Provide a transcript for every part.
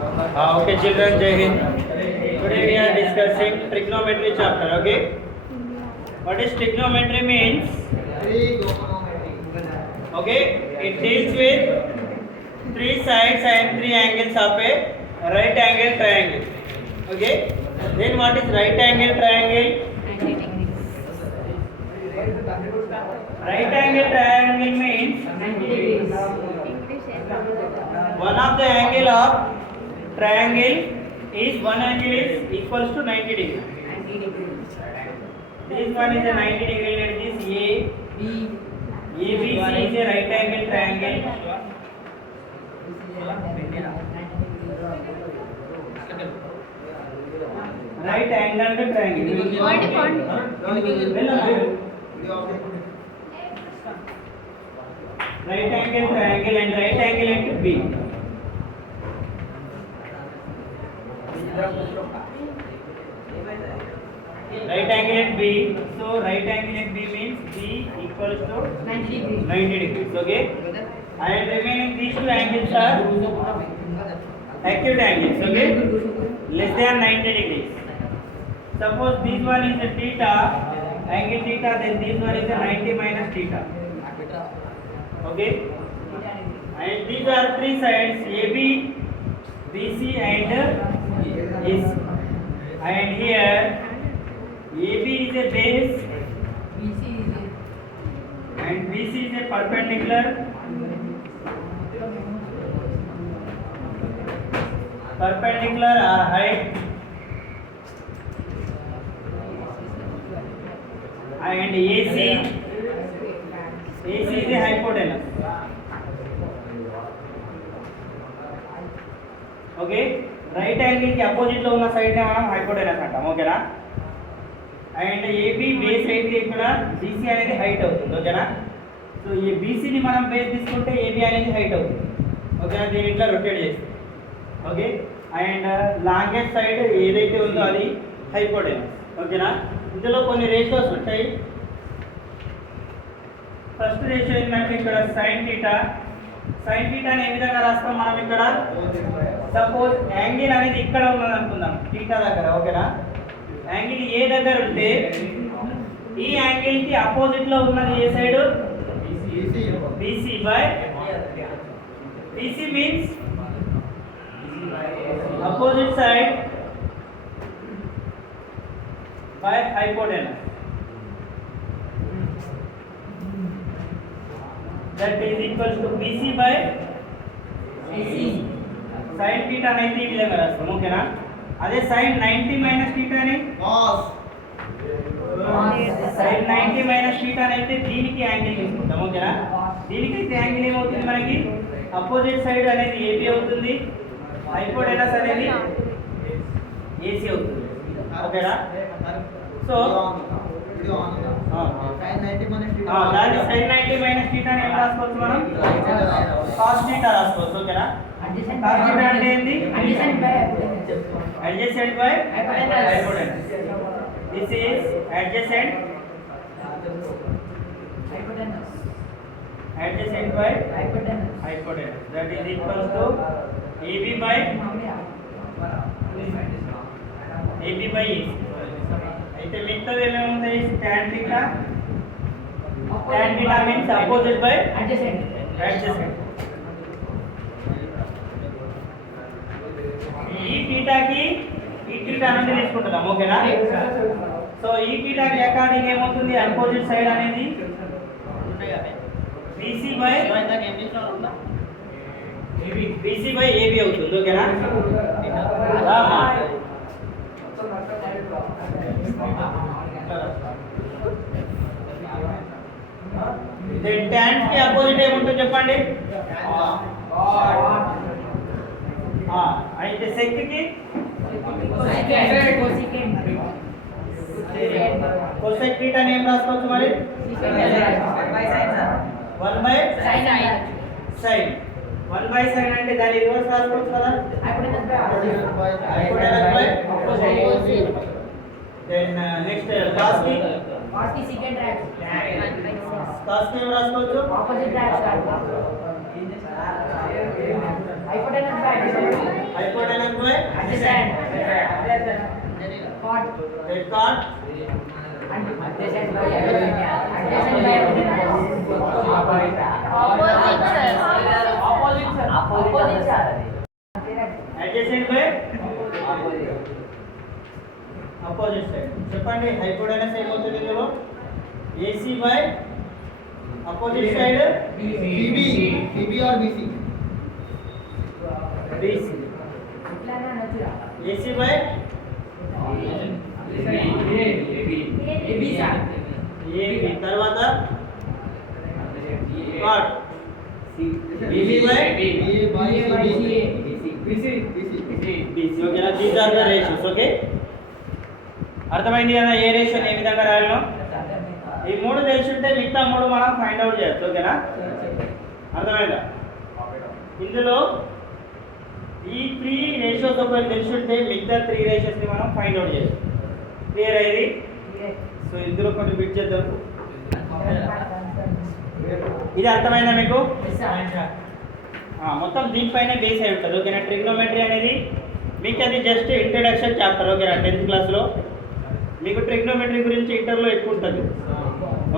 Okay, children, Jai Hind. Today we are discussing trigonometry chapter. Okay, what is trigonometry means? Okay, it deals with three sides and three angles of a right angle triangle. Okay, then what is right angle triangle? Right angle triangle means one of the angle of triangle is one angle is equals to 90 degree. This one is a 90 degree. Let this ABC is a right angle triangle. Right angle triangle. Right angle triangle and right angle at B. Right angle at B. So right angle at B means B equals to 90 degrees. Okay. And remaining these two angles are acute angles. Okay. Less than 90 degrees. Suppose this one is a theta, angle theta, then this one is a 90 minus theta. Okay. And these are three sides AB, BC and AC. And here AB is a base and BC is a perpendicular. Perpendicular or height. And AC is a hypotenuse. Okay right angle కి opposite లో ఉన్న సైడ్ ని మనం హైపోటెనస్ అంటాం ఓకేనా and AB base అయితే ఇక్కడ బీసీ అనేది హైట్ అవుతుంది ఓకేనా సో ఈ బీసీని మనం బేస్ తీసుకుంటే ఏబి అనేది హైట్ అవుతుంది ఓకేనా దీన్ని ఇట్లా రొటేట్ చేస్తాం ఓకే అండ్ లాంగెస్ట్ సైడ్ ఏదైతే ఉందో అది హైపోటెనస్ ఓకేనా ఇందులో కొన్ని రేషియోస్ ఉంటాయి ఫస్ట్ రేషియో ఏంటంటే ఇక్కడ సైన్ థీటాని ఏ విధంగా రాస్తాం మనం ఇక్కడ సపోజ్ యాంగిల్ అనేది ఇక్కడ ఉన్నది అనుకుందాం థీటా దగ్గర ఓకేనా యాంగిల్ ఏ దగ్గర ఉంటే ఈ యాంగిల్ కి అపోజిట్ లో ఉన్నది ఏ side BC by BC means opposite side by hypotenuse that is equals to BC by AC sin theta అనేది ఈ విధంగా రాస్తాం ఓకేనా అదే sin 90 minus theta ని cos sin 90 minus theta అయితే దీనికి యాంగిల్ తీసుకుంటాం ఓకేనా దీనికి అయితే యాంగిల్ ఏమవుతుంది మనకి అపోజిట్ సైడ్ అనేది AB అవుతుంది హైపోటెనస్ అనేది AC అవుతుంది ఓకేనా సో దాని sin 90 minus theta ని ఏం రాసుకోవచ్చు మనం cos theta రాసుకోవచ్చు ఓకేనా cos theta అంటే ఏంది adjacent by hypotenuse this is adjacent by hypotenuse that is equals to AB by AC అయితే మిగతావి ఏమేమి ఉంటాయి tan theta means opposite by adjacent ఈ థీటాకి ఈ థీటా అనేది తీసుకుంటున్నాం ఓకేనా సో ఈ థీటాకి అకార్డింగ్ ఏమవుతుంది అపోజిట్ సైడ్ అనేది BC by AB అవుతుంది ఓకేనా రామా tan కి అపోజిట్ ఏముంటుందో చెప్పండి అయితే sec కి cosec theta ని ఏం రాసుకోవచ్చు మరి 1 by sin 1 by sin అంటే దాని రివర్స్ రాసుకోవచ్చు కదా hypotenuse by cosec then next cos కి secant cos కి ఏం రాసుకోవచ్చు opposite hypotenuse Head card. Adjacent by opposite side. చెప్పండి హైపోటెనస్ ఏమవుతుంది ఇందులో AC by opposite side BB or BC? BC. AC by AB తర్వాత card BB by BC. ఓకేనా? These are the ratios. Okay, అర్థమైంది కదా ఏ రేషియో ఏ విధంగా రాయాలో? ఈ మూడు తెలిసింటే మిగతా మూడు మనం ఫైండ్ అవుట్ చేయొచ్చు. ఓకేనా? అర్థమైందా? ఇందులో ఈ 3 రేషియోస్ ఒకవేళ తెలిసింటే మిగతా 3 రేషియోస్ని మనం ఫైండ్ అవుట్ చేయొచ్చు. క్లియర్ అయ్యింది? సో ఇందులో కొన్ని బిట్ చేద్దాం. ఇది అర్థమైందా మీకు? మొత్తం దీనిపైనే బేస్ అయి ఉంటుంది. ఓకేనా? ట్రిగ్నోమెట్రీ అనేది మీకు అది జస్ట్ ఇంట్రడక్షన్ చాప్టర్. ఓకేనా? 10th క్లాస్లో మీకు ట్రిగ్నోమెట్రీ గురించి ఇంటర్లో ఎక్కువ ఉంటుంది.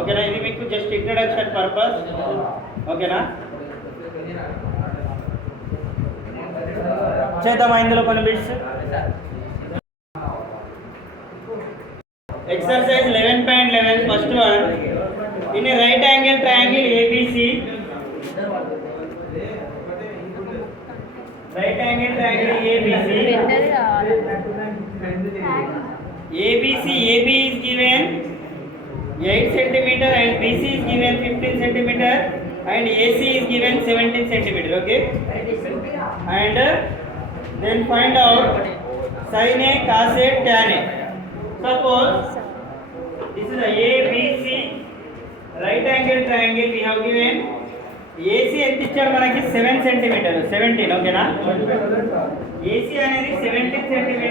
ఓకేనా? ఇది మీకు జస్ట్ ఇంట్రడక్షన్ పర్పస్. ఓకేనా? చేద్దామా ఇందులో కొన్ని bits? Exercise 11.11 first one. In a right angle triangle ABC, right angle triangle ABC, AB is given 8 cm and BC is given 15 cm and AC is given 17 cm. Okay, and then find out sin A, cos A, tan A. Suppose this is a ABC right angle triangle. We have given AC ఎంత ఇచ్చాడు మనకి 7 cm 17. ఓకేనా? AC అనేది 17 cm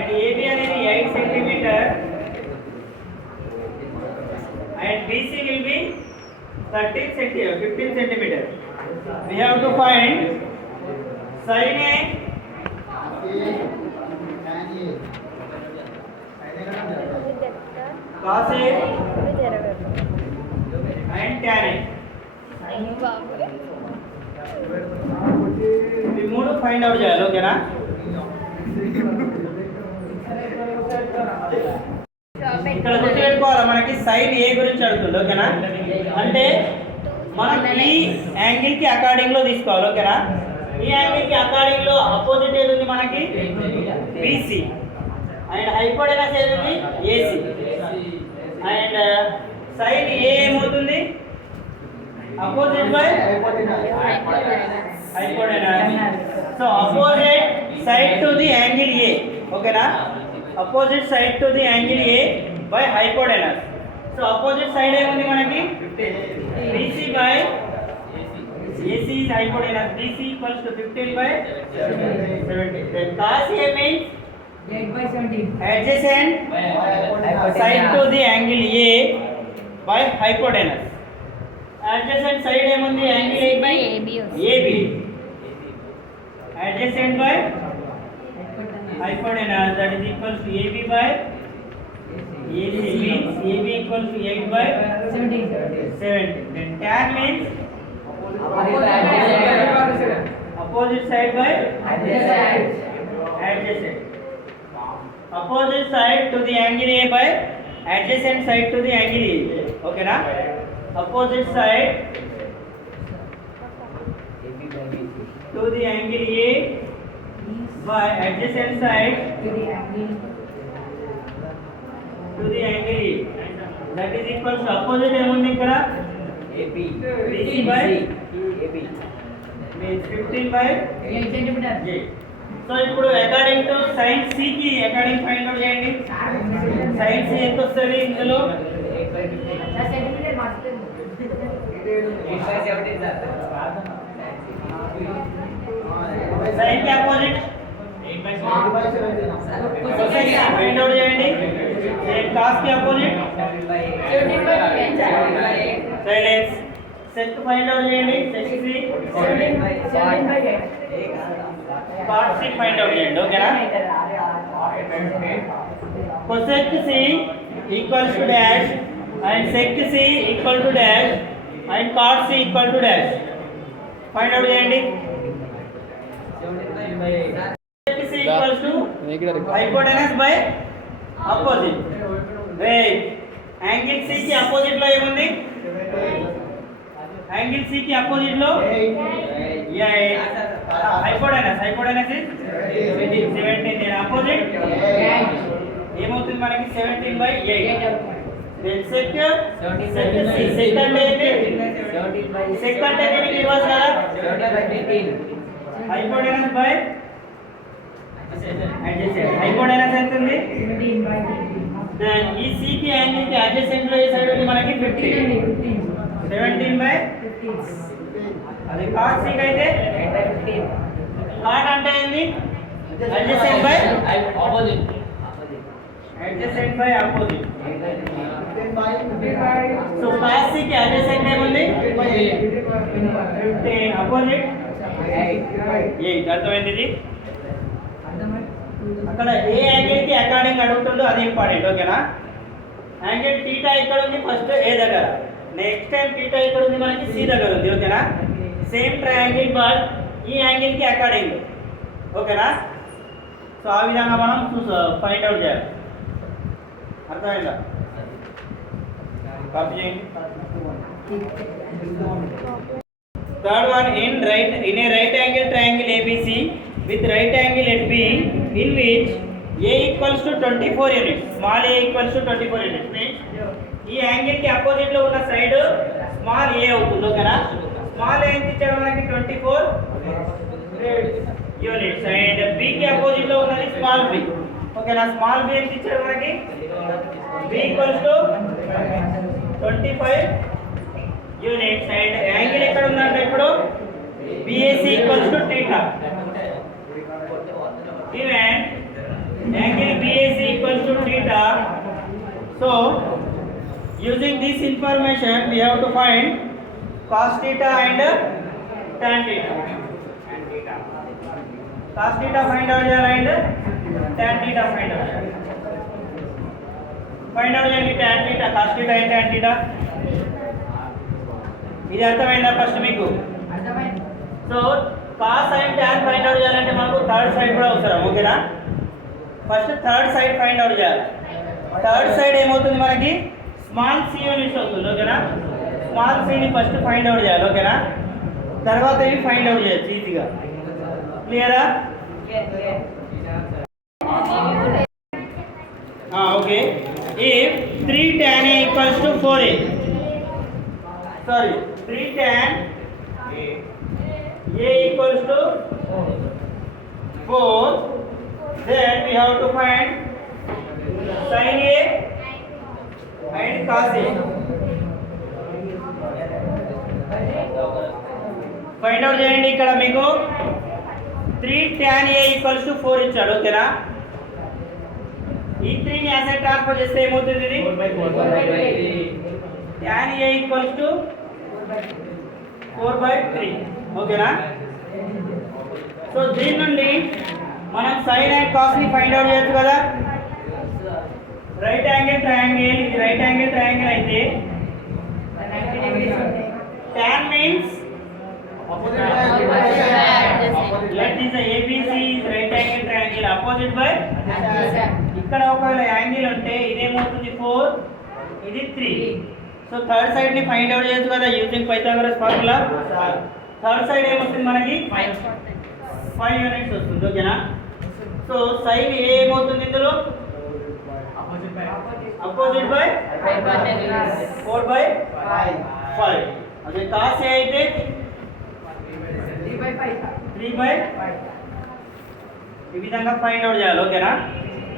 and AB అనేది 8 cm and BC will be 13 cm 15 cm. We have to find sin A, cos A and tan A. ఈ మూడు find out చేయాలి. ఓకేనా? ఇక్కడ గుర్తుపెట్టుకోవాలి, మనకి సైన్ ఏ గురించి అడుగుతుంది. ఓకేనా? అంటే మనం ఈ యాంగిల్ కి అకార్డింగ్ లో తీసుకోవాలి. ఓకేనా? ఈ యాంగిల్ కి అకార్డింగ్ లో అపోజిట్ ఏది ఉంది మనకి? BC. అండ్ హైపోటెనస్ ఏది ఉంది? AC. అండ్ సైన్ ఏ ఏమవుతుంది? Opposite by hypotenuse. So opposite side to the angle A. ఓకేనా? opposite side to the angle A by hypotenuse. So opposite side ఏముంది మనకి? BC by AC is hypotenuse. BC equals to 15 by 70. Then cos A means 8 by 17. adjacent side to the angle A by hypotenuse. Adjacent side ఏముంది? angle A by AB. Adjacent by hypotenuse, that is equals to AB by AC means AB equals to 8 by 17. 70. Then tan means opposite side by adjacent. Opposite side to the angle A by adjacent side to the angle A. Okay na? Opposite side to the angle A by adjacent side to the angle A. That is equals to opposite ఏముంది ఇక్కడ? BC by AB means 15 by 8 cm. A. So ఇప్పుడు according to sin C కి according find out చేయండి. sin C ఎంత వస్తుంది ఇందులో? 8 cm మార్చుతుంది. sin కి అపోజిట్ 8 by 17. cosine ఫైండ్ అవుట్ చేయండి. then cos కి అపోజిట్ 17 by 10. సైలెన్స్. sec ఫైండ్ అవుట్ చేయండి. sec కి 17 by 8. cot C find out చేయండి ఓకేనా cosec C equals to dash and sec C equal to dash and cot C equal to dash find out చేయండి sec C equals to hypotenuse by opposite wait angle C కి opposite లో ఏముంది angle C కి opposite లో hypotenuse is 17 then opposite ఏమవుతుంది మనకి 17 by 8 then sec అంటే ఏంటి sec అంటే దీనికి ఇవ్వాలి కదా hypotenuse by adjacent hypotenuse ఎంత ఉంది 17 by 15. then ఈ C కి యాంగిల్ కి adjacent లో ఏ సైడ్ ఉంది మనకి 15 17 by 15. అది cot C కి అయితే 8 by 15. cot అంటే ఏంది adjacent by opposite. adjacent by opposite Then by so cos C కి adjacent ఏముంది 15 opposite 8 అర్థమైంది ఇది అక్కడ ఏ యాంగిల్ కి అకార్డింగ్ అడుగుతుందో అది ఇంపార్టెంట్ ఓకేనా యాంగిల్ థీటా ఇక్కడ ఉంది ఫస్ట్ ఏ దగ్గర నెక్స్ట్ టైం థీటా ఇక్కడ ఉంది మనకి సి దగ్గర ఉంది ఓకేనా సేమ్ ట్రయాంగిల్ బట్ ఈ యాంగిల్ కి అకార్డింగ్ ఓకేనా సో ఆ విధంగా మనం ఫైండ్ అవుట్ చేయాలి అర్థమైందా కాపీ చేయండి third one in a right angle triangle ABC with right angle at B in which A equals to 24 units small a equals to 24 units means ఈ యాంగిల్ కి అపోజిట్ లో ఉన్న సైడ్ స్మాల్ a అవుతుంది ఓకేనా small a ఎంత ఇచ్చాడు మనకి 24 units and B కి అపోజిట్ లో ఉన్నది స్మాల్ b ఓకేనా స్మాల్ b ఎంత ఇచ్చాడు మనకి b equals to 25 units and angle ఎక్కడ ఉందంటే ఇప్పుడు BAC equals to theta given angle BAC equals to theta so using this information we have to find cos theta and tan theta cos theta find out చేయాలి and tan theta find out చేయాలి find out చేయండి tan theta cos theta and tan theta ఇది అర్థమైందా ఫస్ట్ మీకు అర్థమైంది. So cos and tan find out చేయాలంటే మనకు third side కూడా అవసరం ఓకేనా first third side find out చేయాలి థర్డ్ సైడ్ ఏమవుతుంది మనకి స్మాల్ సి యూనిట్స్ అవుతుంది ఓకేనా స్మాల్ సిని ఫస్ట్ ఫైండ్ అవుట్ చేయాలి ఓకేనా తర్వాత ఇవి ఫైండ్ అవుట్ చేయొచ్చు ఈజీగా క్లియరా okay if 3 tan A equals to 4A sorry 3 tan A equals to 4 then we have to find sin A and cos A find out చేయండి ఇక్కడ మీకు 3 tan A equals to 4 ఇచ్చాడు ఓకేనా ఈ 3 ని యాజ్ ట్రాన్స్ఫర్ చేస్తే ఏమవుతుంది ఇది 4/3. tan A equals to 4/3 ఓకేనా సో దీని నుండి మనం sin and cos ని ఫైండ్ అవుట్ చేయొచ్చు కదా రైట్ యాంగిల్ ట్రయాంగిల్ ఇది రైట్ యాంగిల్ ట్రయాంగిల్ అయితే 90 degrees ఉంటాయి. tan means opposite let is the ABC is right angle triangle opposite by ఇక్కడ ఒకవేళ యాంగిల్ ఉంటే ఇదేమవుతుంది 4 ఇది 3 సో థర్డ్ సైడ్ ని ఫైండ్ అవుట్ చేయొచ్చు కదా using Pythagoras formula third side ఏమొస్తుంది మనకి 5 యూనిట్స్ వస్తుంది ఓకేనా సో సైన్ ఏ ఏమవుతుంది ఇందులో అపోజిట్ బై 4/5 అదే cos ఏ అయితే 3/5 ఈ విధంగా ఫైండ్ అవుట్ చేయాలి ఓకేనా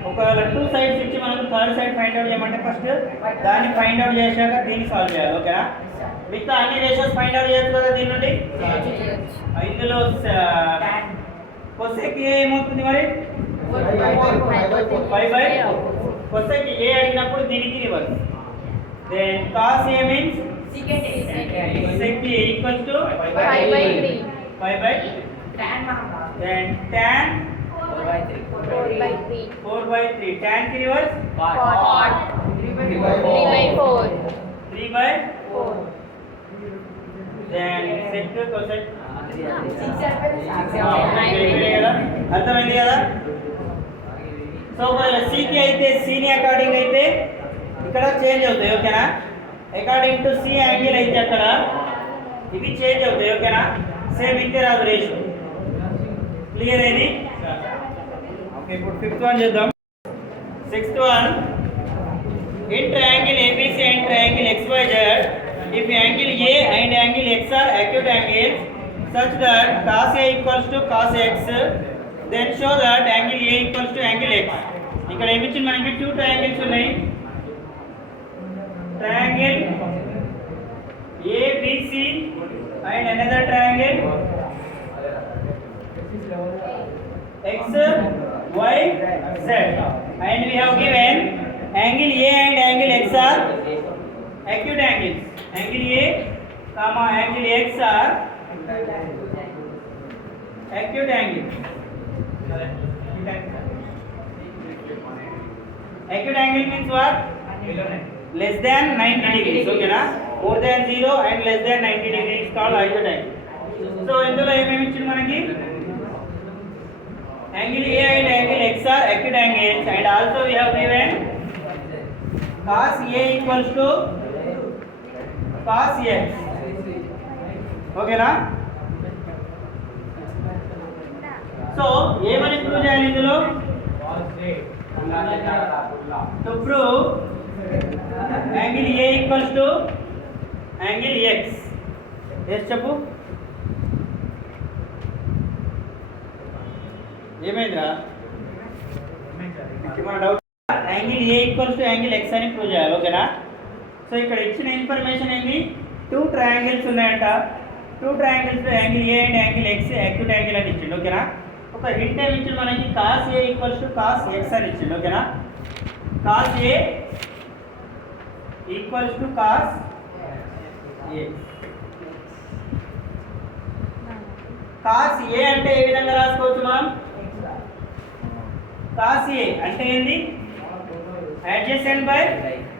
ఒకవేళ 2 సైడ్స్ ఇచ్చి మనకు థర్డ్ సైడ్ ఫైండ్ అవుట్ చేయమంటే ఫస్ట్ దాన్ని ఫైండ్ అవుట్ చేశాక దీన్ని సాల్వ్ చేయాలి ఓకేనా మిగతా అన్ని రేషియోస్ ఫైండ్ అవుట్ చేయొచ్చు కదా దీని నుండి ఇందులో cosec A ఏమవుతుంది మరి 5/4 cosec A అడిగినప్పుడు దీనికి reverse then cos A means Secant A. sec A equals to 5/3. 5/3 Tan మనం then tan 4/3. 4/3. 4/3, tan की reverse Cot. 3/4. 3/4, then sec cosec అర్థమైంది కదా. సో ఒకవేళ సికి అయితే సిని అకార్డింగ్ అయితే ఇక్కడ చేంజ్ అవుతాయి, ఓకేనా. అకార్డింగ్ టు సి యాంగిల్ అయితే అక్కడ ఇవి చేంజ్ అవుతాయి, ఓకేనా. సేమ్ ఇంతే రాదు రేషియో. క్లియర్ అయింది. ఓకే, ఇప్పుడు ఫిఫ్త్ వన్ చూద్దాం. Sixth one, in triangle ABC and triangle XYZ, if angle A and angle X are acute angles such that cos A equals to cos X, then show that angle A equals to angle X. ఇక్కడ ఏమి ఇచ్చింది మనకి? Two triangles ఉన్నాయి. Triangle ABC and another triangle XYZ, and we have given angle A and angle X are acute angles. Angle A comma angle X are acute angles. Acute angle means what? Less than 90 degrees, okay na? More than 0 and less than 90 degrees is called acute angle. So ఇందులో ఏమేమి ఇచ్చింది మనకి? Angle A and angle X are acute angles, and also we have given cos A equals to cos X, okay na? So ఏమని ప్రూవ్ చేయాలి ఇందులో? To prove angle A equals to angle X. yes చెప్పు. ఏమైందిరా? మన doubt angle A equals to angle X అని ప్రూవ్ చేయాలి, ఓకేనా. సో ఇక్కడ ఇచ్చిన ఇన్ఫర్మేషన్ ఏంది? టూ ట్రయాంగిల్స్ ఉన్నాయంట. Two triangles angle A and angle X acute angle అని ఇచ్చిండు, ఓకేనా. ఒక హింట్ ఏమి ఇచ్చిండు మనకి? Cos A equals to cos X అని ఇచ్చిండు, ఓకేనా. Cos A equals to cos X. Cos A అంటే ఏ విధంగా రాసుకోవచ్చు మనం? కాస్ ఏ అంటే ఏంది? adjacent by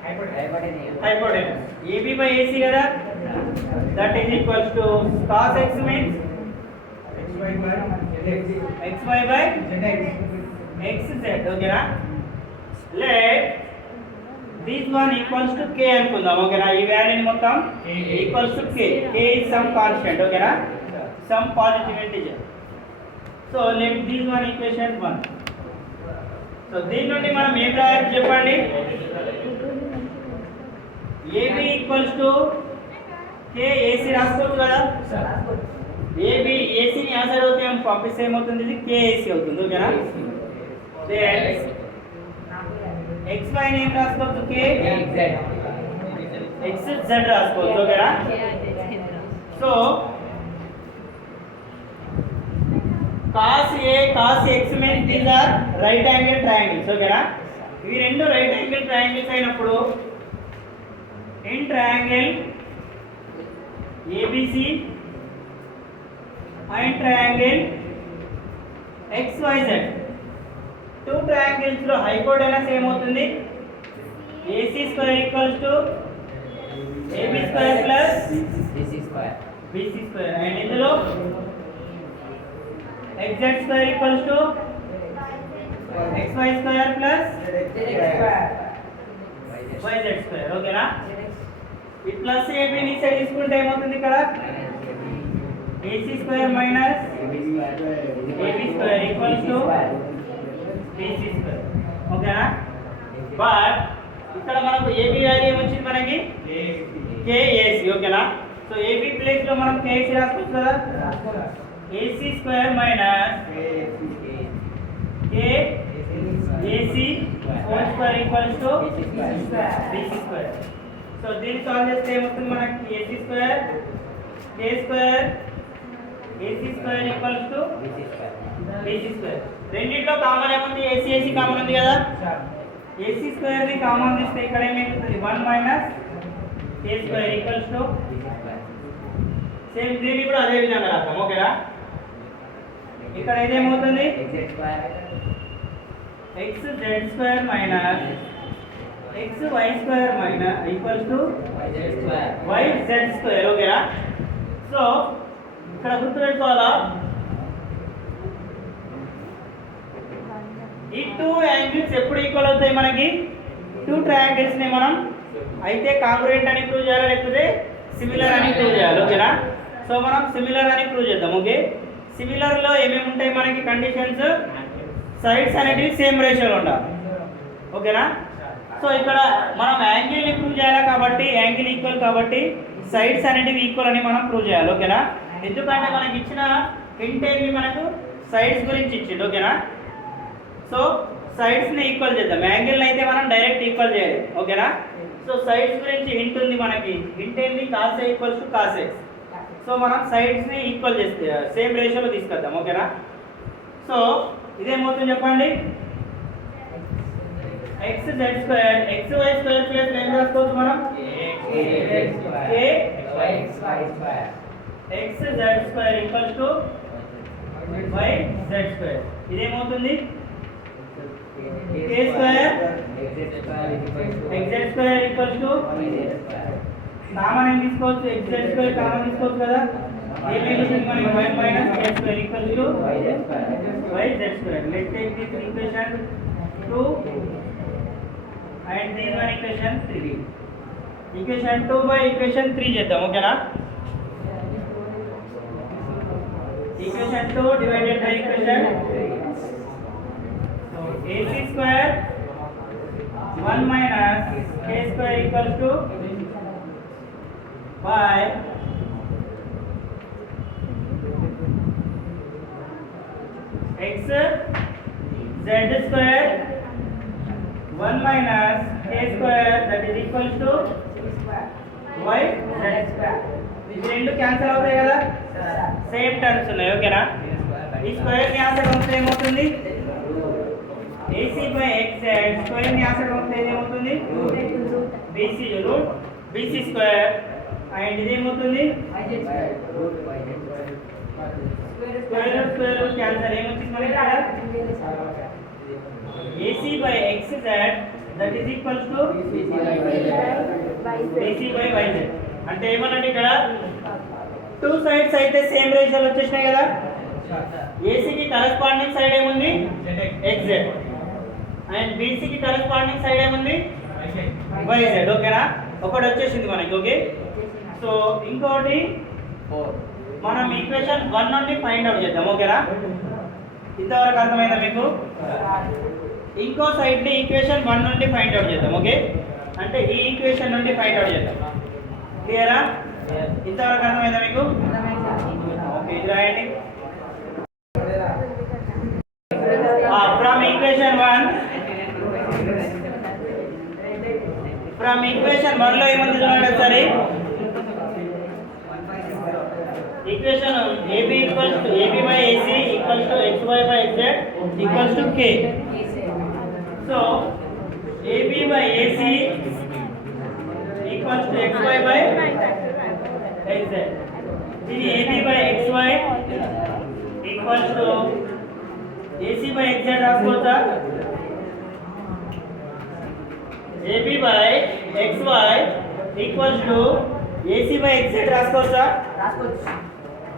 hypotenuse. AB by AC కదా, that is equals to cos x means xy by xz, okay na. Let this one equals to k అనుకుందాం, okay na. ఈ వాల్యూని మొత్తం equals to k. K is some constant, okay na, some positive integer. So let this one equation 1. సో దీని నుండి మనం ఏం రాయాలి చెప్పండి? AB ఈక్వల్స్ టు KAC రాసుకోవచ్చు కదా. AB AC ని ఆ సైడ్ అవుతే పంపిస్తే ఏమవుతుంది? ఇది KAC అవుతుంది, ఓకేనా. దెన్ XY ని ఏం రాసుకోవచ్చు? XZ రాసుకోవచ్చు, ఓకేనా. So cos A cos X means these are right angle triangles, ఓకేనా. ఇవి రెండు రైట్ యాంగిల్ ట్రయాంగిల్స్ అయినప్పుడు in triangle ABC and triangle XYZ, two triangles లో హైపోటెనస్ ఏమవుతుంది? AC square equals to AB square plus BC square, and ఇందులో xz square equals to xy square plus yz square, ఓకేనా. ఈ plus AB ని సైడ్ తీసుకుంటే ఏమవుతుంది? ఇక్కడ AC square minus AB square equals to BC square, ఓకేనా. బట్ ఇక్కడ మనకు AB వాల్యూ ఏమొచ్చింది మనకి? KAC, ఓకేనా. సో AB ప్లేస్ లో మనం KAC రాసుకోవచ్చు కదా. AC square minus KAC whole square equals to BC square. So దీన్ని సాల్వ్ చేస్తే ఏమవుతుంది మనకి? AC square K square AC square equals to BC square. రెండిట్లో కామన్ ఏముంది? AC కామన్ ఉంది కదా. AC square ని కామన్ తీస్తే ఇక్కడ ఏమవుతుంది? 1 minus K square equals to same దీన్ని కూడా అదే విధంగా రాద్దాం, ఓకేనా. ఇక్కడ ఇదేమవుతుంది x z square minus x y square minus equals to y z square. ఓకేనా? సో ఇక్కడ గుర్తుపెట్టుకోవాలా, ఈ టూ యాంగిల్స్ ఎప్పుడు ఈక్వల్ అవుతాయి మనకి? టూ ట్రయాంగిల్స్ ని మనం అయితే కాంగ్రుయెంట్ అని ప్రూవ్ చేయాలి, లేకపోతే సిమిలర్ అని ప్రూవ్ చేయాలి. ఓకేనా? సో మనం సిమిలర్ అని ప్రూవ్ చేద్దాం. ఓకే, సిమిలర్ లో ఏమేమి ఉంటాయి మనకి కండిషన్స్? సైడ్స్ అనేటివి సేమ్ రేషియోలో ఉండాలి. ఓకేనా? సో ఇక్కడ మనం యాంగిల్ ని ప్రూవ్ చేయాలి కాబట్టి, యాంగిల్ ఈక్వల్ కాబట్టి సైడ్స్ అనేటివి ఈక్వల్ అని మనం ప్రూవ్ చేయాలి. ఓకేనా? ఎందుకంటే మనకి ఇచ్చిన హింట్ ఏంటి? మనకు సైడ్స్ గురించి ఇచ్చిండు. ఓకేనా? సో సైడ్స్ ని ఈక్వల్ చేద్దాం, యాంగిల్ అయితే మనం డైరెక్ట్ ఈక్వల్ చేయాలి. ఓకేనా? సో సైడ్స్ గురించి హింట్ ఉంది మనకి. హింట్ ఏంటి? Cos A equals to cos X. So మనం సైడ్స్ ని ఈక్వల్ చేస్తే సేమ్ రేషియోలో తీసుకొద్దాం. ఓకేనా? సో ఇదేమవుతుంది చెప్పండి? x z square x y square plus ఏం రాసుకోవచ్చు మనం? k x z square equals to y z square. ఇదేమవుతుంది? k square x z square equals to common ఏం తీసుకోవచ్చు? x z స్క్వేర్ కామన్ తీసుకోవచ్చు కదా. ఏం మిగులుతుంది మనకి? y minus k square equals to y z square. Let's take this equation 2 and this one equation 3. Equation 2 by equation 3 చేద్దాం. ఓకేనా? equation 2 divided by equation so ac square 1 minus k square equals to y x z square 1 minus k square that is equals to y z square. ఇది రెండు క్యాన్సిల్ అవుతాయి కదా, same terms ఉన్నాయి. ఓకేనా? ఈ స్క్వేర్ ని ఆసడ ఉంటే ఏమవుతుంది? ac by xz స్క్వేర్ ని ఆసడ ఉంటే ఏమవుతుంది? bc root bc square. And ఇది ఏమవుతుంది? స్క్వేర్ రూట్ క్యాన్సిల్ ఏమొచ్చింది మనకి ఇక్కడ? ac by xz that is equals to ac by yz. అంటే ఏమనండి ఇక్కడ టూ సైడ్స్ అయితే సేమ్ రేషియోలో వచ్చేసినాయి కదా. ac కి కరెస్పాండింగ్ సైడ్ ఏముంది? xz. అండ్ bc కి కరెస్పాండింగ్ సైడ్ ఏముంది? yz. ఓకేనా? ఒకటి వచ్చేసింది మనకి. ఓకే, సో ఇంకోటి మనం ఈక్వేషన్ 1 నుండి ఫైండ్ అవుట్ చేద్దాం. ఓకేనా? ఇంతవరకు అర్థమైందా మీకు? ఇంకో సైడ్ ని ఈక్వేషన్ 1 నుండి ఫైండ్ అవుట్ చేద్దాం. ఓకే, అంటే ఈ ఈక్వేషన్ నుండి ఫైండ్ అవుట్ చేద్దాం. క్లియరా? ఇంతవరకు అర్థమైందా మీకు? ఓకే, ఇది రాయండి. ఫ్రమ్ ఈక్వేషన్ 1 లో ఏముంది చూడండి ఒకసారి. Equation AB equals to AB by AC equals to XY by XZ equals to K. So AB by AC equals to XY by XZ. ఇది AB by XY equals to AC by XZ రాసుకోవచ్చా? AB by XY equals to AC by XZ రాసుకోవచ్చా?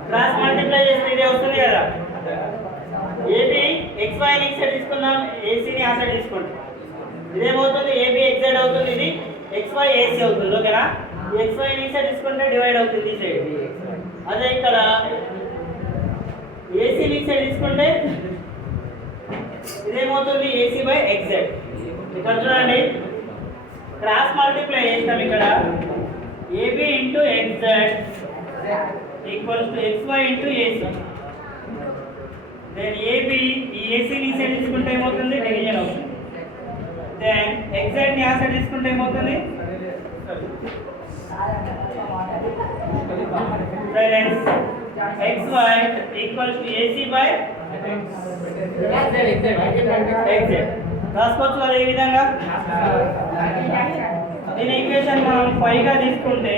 Cross multiply చేస్తే ఇదే వస్తుంది కదా. AB XY ని ఇటు సైడ్ తీసుకుందాం, AC ని ఆ సైడ్ తీసుకోండి. ఇదేమవుతుంది? AB XZ అవుతుంది, ఇది XY AC అవుతుంది. ఓకేనా? XY ని ఈ సైడ్ తీసుకుంటే డివైడ్ అవుతుంది ఈ సైడ్. అదే ఇక్కడ AC ని ఈ సైడ్ తీసుకుంటే ఇదేమవుతుంది? AC by XZ. ఇక్కడ చూడండి, క్రాస్ మల్టిప్లై చేస్తాం. ఇక్కడ AB into XZ equals to XY into AC. Then AB ఈ AC ని ఈ సైడ్ తీసుకుంటే ఏమవుతుంది? డివిజన్ అవుతుంది. Then XZ ని ఆ సైడ్ తీసుకుంటే ఏమవుతుంది? Friends, XY equals to AC by XZ. రాసుకోవచ్చు కదా ఈ విధంగా. దీని ఈక్వేషన్ మనం 5 గా తీసుకుంటే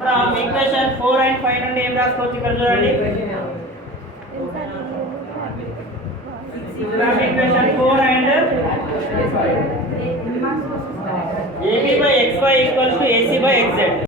ఫ్రమ్ ఈక్వేషన్ 4 అండ్ 5 నుండి ఏం రాసుకోవచ్చు ఇక్కడ చూడండి. From equation 4 and AB by XY equals to AC by XZ.